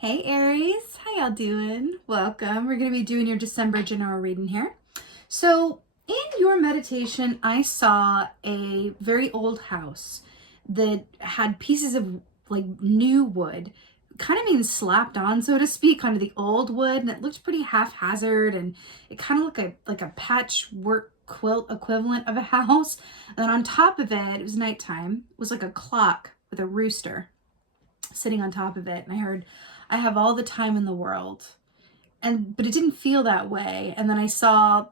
Hey Aries, how y'all doing? Welcome. We're going to be doing your December general reading here. So in your meditation, I saw a very old house that had pieces of like new wood kind of being slapped on, so to speak, onto the old wood, and it looked pretty haphazard, and it kind of looked like a patchwork quilt equivalent of a house. And then on top of it was nighttime, it was like a clock with a rooster sitting on top of it, and I heard, I have all the time in the world. But it didn't feel that way. And then I saw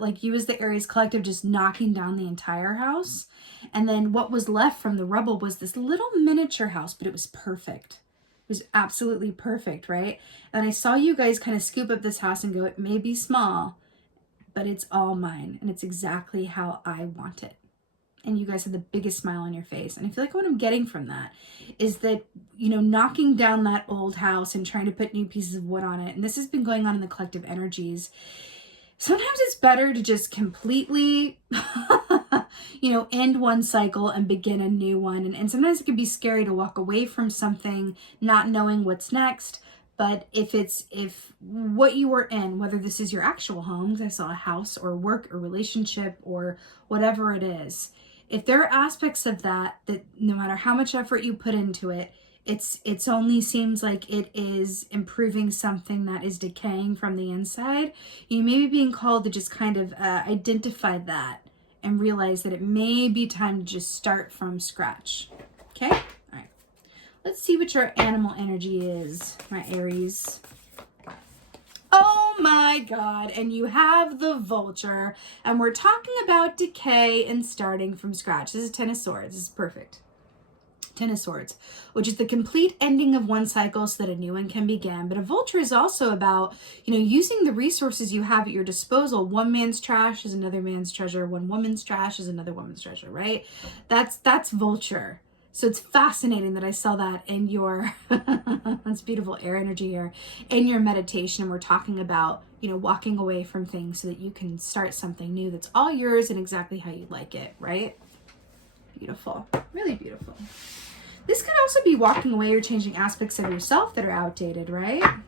like you as the Aries collective just knocking down the entire house. And then what was left from the rubble was this little miniature house, but it was perfect. It was absolutely perfect, right? And I saw you guys kind of scoop up this house and go, it may be small, but it's all mine. And it's exactly how I want it. And you guys have the biggest smile on your face. And I feel like what I'm getting from that is that, you know, knocking down that old house and trying to put new pieces of wood on it, and this has been going on in the collective energies, sometimes it's better to just completely, end one cycle and begin a new one. And sometimes it can be scary to walk away from something, not knowing what's next. But if what you were in, whether this is your actual home, because I saw a house or work or relationship or whatever it is, if there are aspects of that no matter how much effort you put into it, it's only seems like it is improving something that is decaying from the inside, you may be being called to just kind of identify that and realize that it may be time to just start from scratch. Okay? All right. Let's see what your animal energy is, my Aries. Oh my God, and you have the vulture, and we're talking about decay and starting from scratch. This is Ten of Swords. This is perfect. Ten of Swords, which is the complete ending of one cycle so that a new one can begin. But a vulture is also about, using the resources you have at your disposal. One man's trash is another man's treasure. One woman's trash is another woman's treasure, right? That's vulture. So it's fascinating that I saw that in your, that's beautiful air energy here, in your meditation. And we're talking about, walking away from things so that you can start something new that's all yours and exactly how you like it, right? Beautiful, really beautiful. This could also be walking away or changing aspects of yourself that are outdated, right? All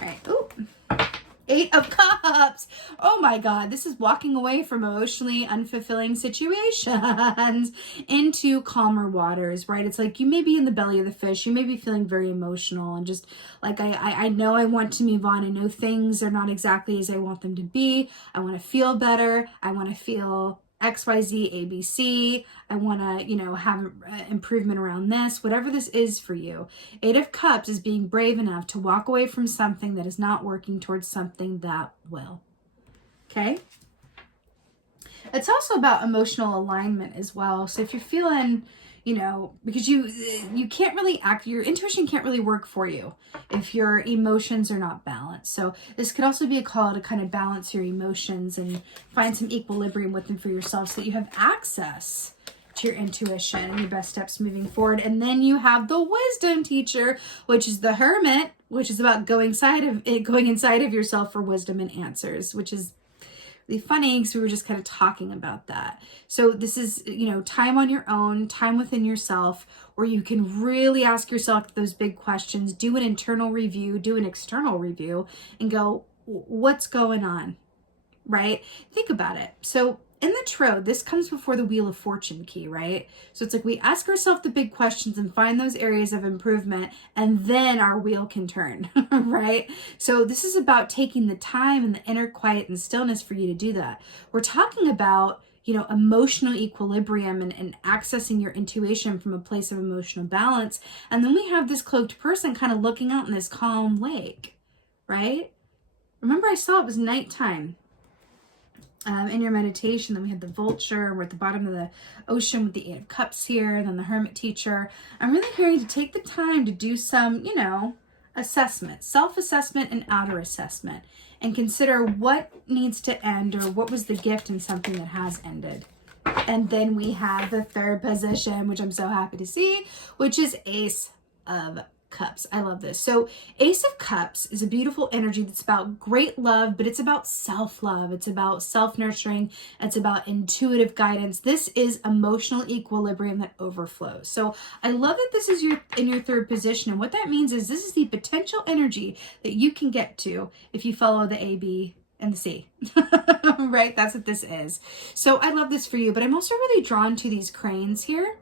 right, ooh. 8 of Cups. Oh my God, this is walking away from emotionally unfulfilling situations into calmer waters, right? It's like you may be in the belly of the fish. You may be feeling very emotional and just like, I know I want to move on. I know things are not exactly as I want them to be. I want to feel better. I want to feel XYZ, ABC. I want to, have improvement around this, whatever this is for you. 8 of Cups is being brave enough to walk away from something that is not working towards something that will. Okay. It's also about emotional alignment as well. So if you're feeling, because you can't really act, your intuition can't really work for you if your emotions are not balanced. So this could also be a call to kind of balance your emotions and find some equilibrium with them for yourself so that you have access to your intuition and your best steps moving forward. And then you have the wisdom teacher, which is the Hermit, which is about going inside of yourself for wisdom and answers, which is really funny because we were just kind of talking about that. So this is, time on your own, time within yourself, where you can really ask yourself those big questions, do an internal review, do an external review, and go, what's going on, right? Think about it. So in the Tarot, this comes before the Wheel of Fortune key, right? So it's like we ask ourselves the big questions and find those areas of improvement, and then our wheel can turn, right? So this is about taking the time and the inner quiet and stillness for you to do that. We're talking about, emotional equilibrium and accessing your intuition from a place of emotional balance. And then we have this cloaked person kind of looking out in this calm lake, right? Remember, I saw it was nighttime. In your meditation. Then we had the vulture. We're at the bottom of the ocean with the 8 of Cups here. And then the Hermit teacher. I'm really hearing to take the time to do some, assessment, self-assessment and outer assessment, and consider what needs to end or what was the gift in something that has ended. And then we have the third position, which I'm so happy to see, which is Ace of Cups. I love this. So Ace of Cups is a beautiful energy that's about great love, but it's about self-love. It's about self-nurturing. It's about intuitive guidance. This is emotional equilibrium that overflows. So I love that this is in your third position. And what that means is this is the potential energy that you can get to if you follow the A, B, and the C, right? That's what this is. So I love this for you, but I'm also really drawn to these cranes here.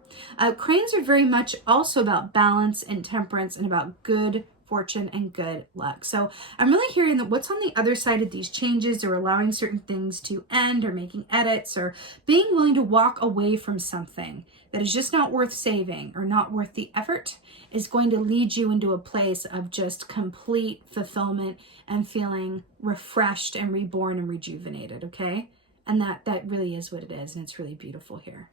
Cranes are very much also about balance and temperance and about good fortune and good luck. So I'm really hearing that what's on the other side of these changes or allowing certain things to end or making edits or being willing to walk away from something that is just not worth saving or not worth the effort is going to lead you into a place of just complete fulfillment and feeling refreshed and reborn and rejuvenated, okay? And that really is what it is, and it's really beautiful here.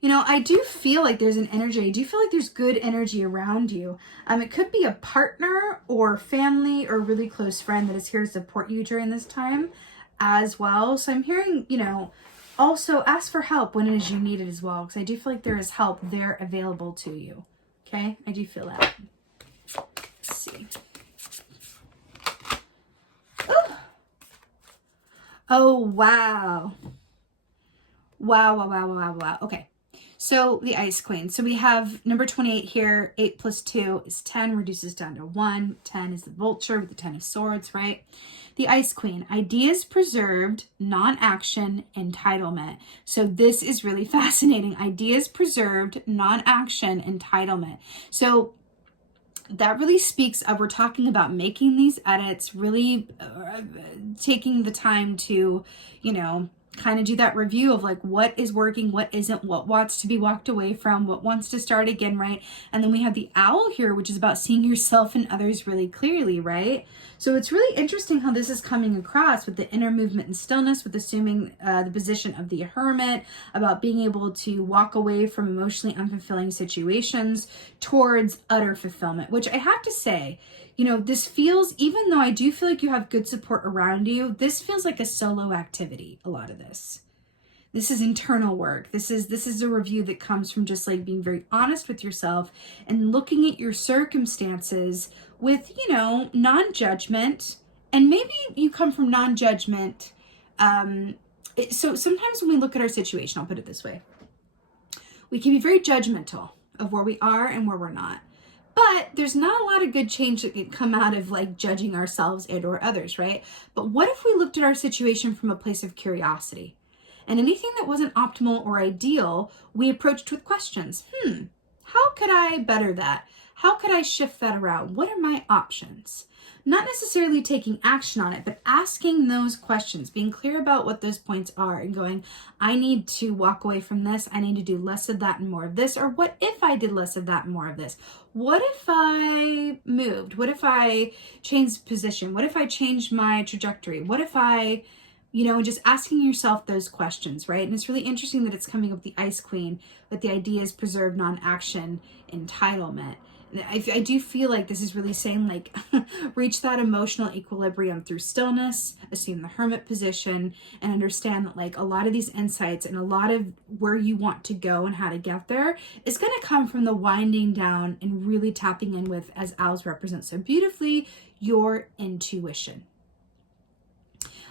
You know, I do feel like there's an energy. I do feel like there's good energy around you. It could be a partner or family or really close friend that is here to support you during this time as well. So I'm hearing, you know, also ask for help when it is you need it as well, because I do feel like there is help there available to you. Okay, I do feel that. Let's see. Ooh. Oh, wow. Wow. Okay. So the Ice Queen. So we have number 28 here. 8 plus 2 is 10, reduces down to 1. 10 is the Vulture with the 10 of Swords, right? The Ice Queen. Ideas preserved, non-action, entitlement. So this is really fascinating. Ideas preserved, non-action, entitlement. So that really speaks of, we're talking about making these edits, really taking the time to, you know, kind of do that review of like what is working, what isn't, what wants to be walked away from, what wants to start again, right? And then we have the Owl here, which is about seeing yourself and others really clearly, right? So it's really interesting how this is coming across with the inner movement and stillness, with assuming the position of the Hermit, about being able to walk away from emotionally unfulfilling situations towards utter fulfillment, which I have to say, you know, this feels, even though I do feel like you have good support around you, this feels like a solo activity, a lot of this. This is internal work. This is a review that comes from just like being very honest with yourself and looking at your circumstances with, you know, non-judgment. And maybe you come from non-judgment. So sometimes when we look at our situation, I'll put it this way, we can be very judgmental of where we are and where we're not. But there's not a lot of good change that can come out of like judging ourselves and or others, right? But what if we looked at our situation from a place of curiosity? And anything that wasn't optimal or ideal, we approached with questions. How could I better that? How could I shift that around? What are my options? Not necessarily taking action on it, but asking those questions, being clear about what those points are and going, I need to walk away from this. I need to do less of that and more of this. Or what if I did less of that and more of this? What if I moved? What if I changed position? What if I changed my trajectory? What if I, you know, just asking yourself those questions, right? And it's really interesting that it's coming up with the Ice Queen, with the ideas preserved, non-action, entitlement. I do feel like this is really saying like reach that emotional equilibrium through stillness, assume the Hermit position, and understand that like a lot of these insights and a lot of where you want to go and how to get there is going to come from the winding down and really tapping in with, as owls represent so beautifully, your intuition.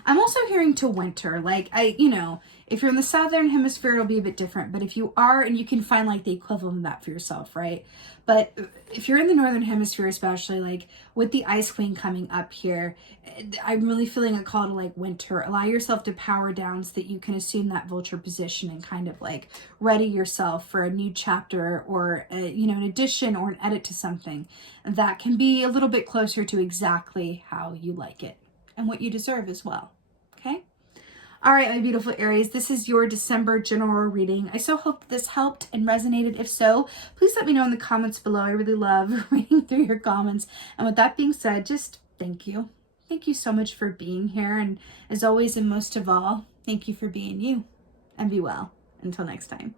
I'm also hearing to winter, like you know, if you're in the southern hemisphere, it'll be a bit different, but if you are, and you can find like the equivalent of that for yourself, right? But if you're in the northern hemisphere, especially like with the Ice Queen coming up here, I'm really feeling a call to like winter. Allow yourself to power down so that you can assume that Vulture position and kind of like ready yourself for a new chapter or you know, an addition or an edit to something that can be a little bit closer to exactly how you like it and what you deserve as well. Okay. All right, my beautiful Aries, this is your December general reading. I so hope this helped and resonated. If so, please let me know in the comments below. I really love reading through your comments. And with that being said, just thank you. Thank you so much for being here. And as always, and most of all, thank you for being you. And be well. Until next time.